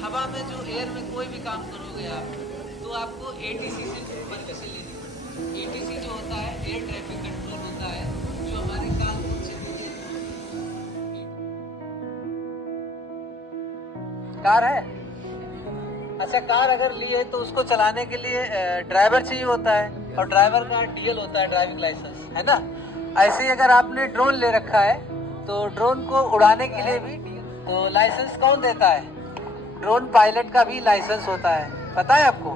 हवा में जो एयर में कोई भी काम करोगे आप तो आपको एटीसी से परमिशन लेनी पड़ेगी। एटीसी जो होता है एयर ट्रैफिक कंट्रोल होता है, जो हमारे कानपुर क्षेत्र कार है। अच्छा, कार अगर लिए तो उसको चलाने के लिए ड्राइवर चाहिए होता है और ड्राइवर का डीएल होता है, ड्राइविंग लाइसेंस, है ना। ऐसे ही अगर आपने ड्रोन ले रखा है तो ड्रोन को उड़ाने के लिए भी तो लाइसेंस कौन देता है? ड्रोन पायलट का भी लाइसेंस होता है, पता है आपको?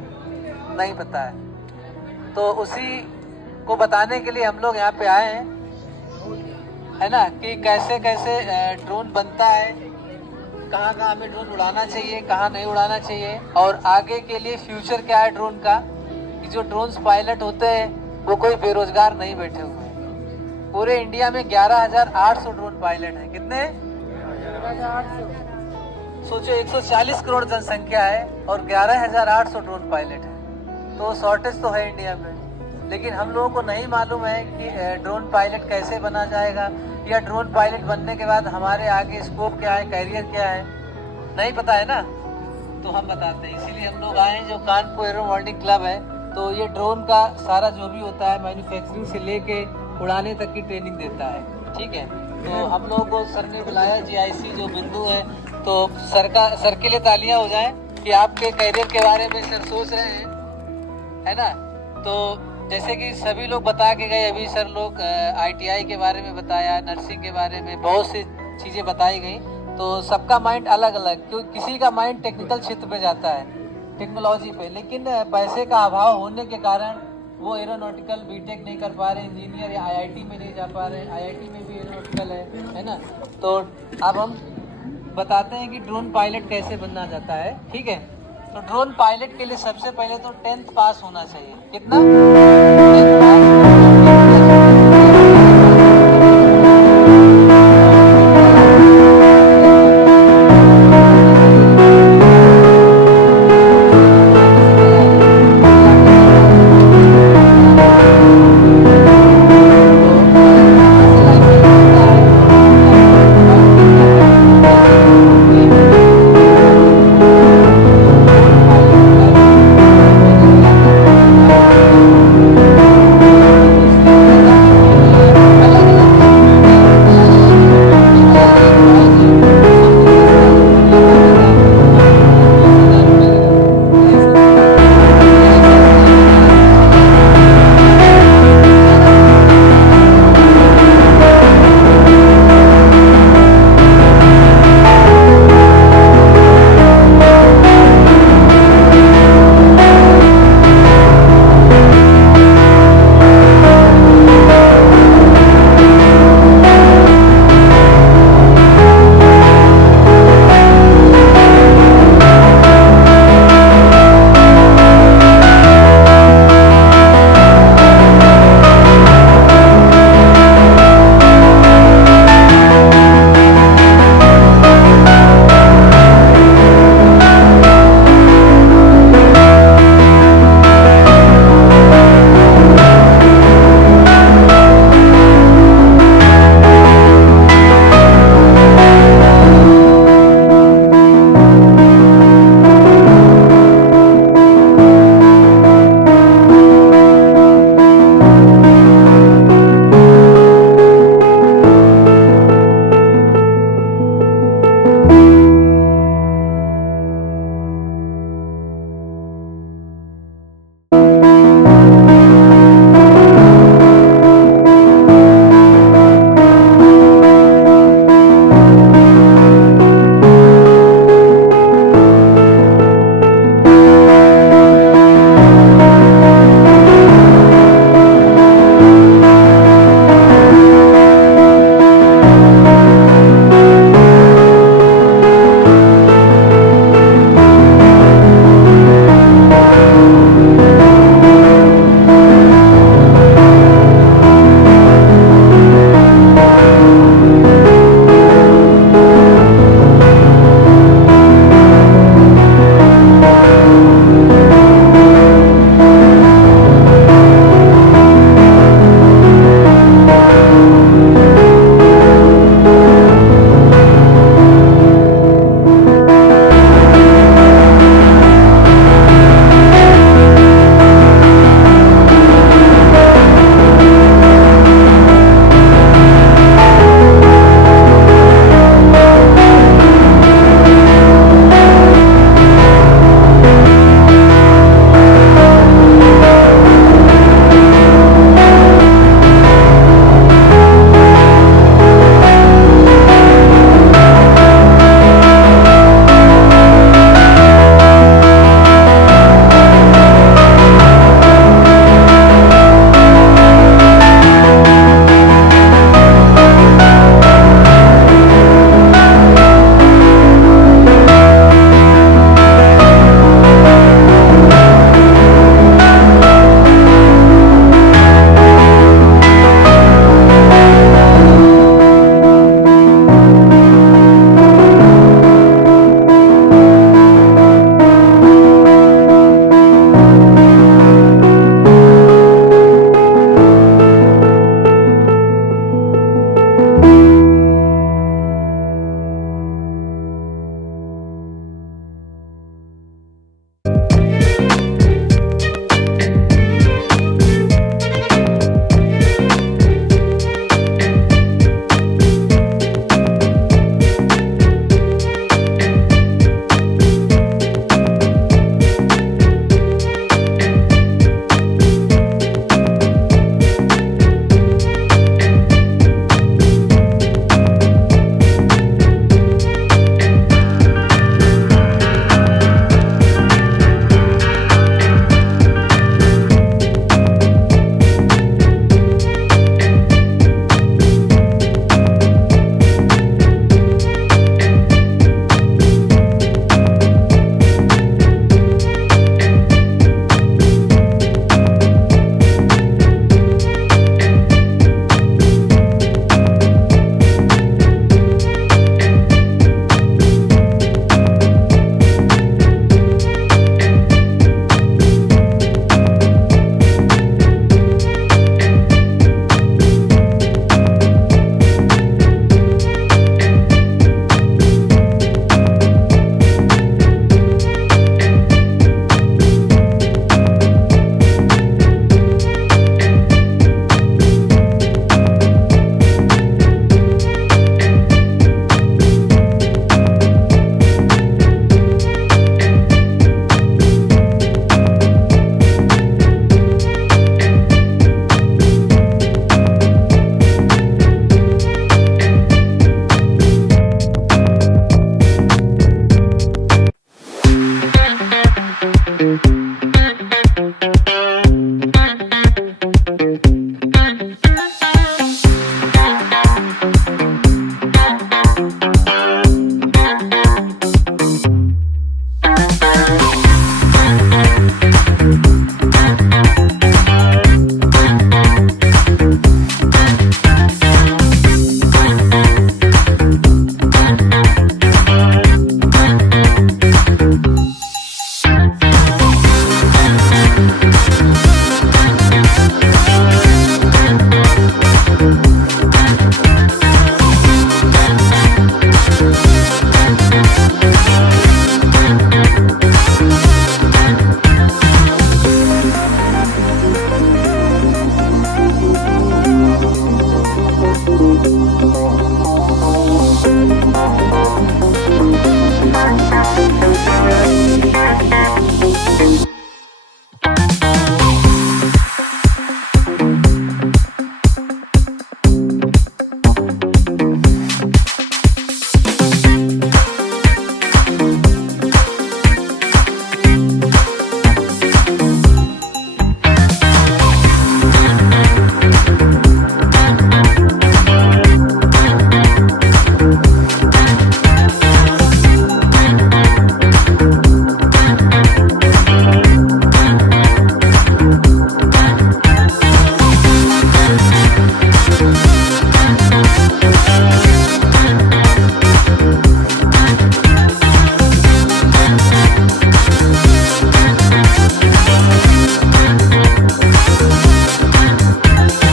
नहीं पता है तो उसी को बताने के लिए हम लोग यहाँ पे आए हैं, है ना, कि कैसे कैसे ड्रोन बनता है, कहाँ कहाँ हमें ड्रोन उड़ाना चाहिए, कहाँ नहीं उड़ाना चाहिए, और आगे के लिए फ्यूचर क्या है ड्रोन का, कि जो ड्रोन पायलट होते हैं वो कोई बेरोजगार नहीं बैठे हुए हैं। पूरे इंडिया में 11,800 ड्रोन पायलट हैं। कितने? 11,800। सोचो 140 करोड़ जनसंख्या है और 11,800 ड्रोन पायलट है, तो शॉर्टेज तो है इंडिया में। लेकिन हम लोगों को नहीं मालूम है कि ड्रोन पायलट कैसे बना जाएगा, या ड्रोन पायलट बनने के बाद हमारे आगे स्कोप क्या है, कैरियर क्या है, नहीं पता है ना। तो हम बताते हैं, इसीलिए हम लोग आए हैं। जो कानपुर एरोमॉडेलिंग क्लब है तो ये ड्रोन का सारा जो भी होता है मैन्युफैक्चरिंग से लेके उड़ाने तक की ट्रेनिंग देता है, ठीक है। तो हम लोगों को सर ने बुलाया, जीआईसी जो बिंदु है, तो सर के लिए तालियां हो जाएं कि आपके कैरियर के बारे में सर सोच रहे हैं, है ना। तो जैसे कि सभी लोग बता के गए, अभी सर लोग आईटीआई के बारे में बताया, नर्सिंग के बारे में बहुत सी चीज़ें बताई गई। तो सबका माइंड अलग अलग, क्योंकि किसी का माइंड टेक्निकल क्षेत्र पे जाता है, टेक्नोलॉजी पे, लेकिन पैसे का अभाव होने के कारण वो एरोनॉटिकल बीटेक नहीं कर पा रहे, इंजीनियर या आईआईटी में नहीं जा पा रहे। आईआईटी में भी एरोनॉटिकल है ना। तो अब हम बताते हैं कि ड्रोन पायलट कैसे बनना जाता है, ठीक है। तो ड्रोन पायलट के लिए सबसे पहले तो 10th पास होना चाहिए। कितना?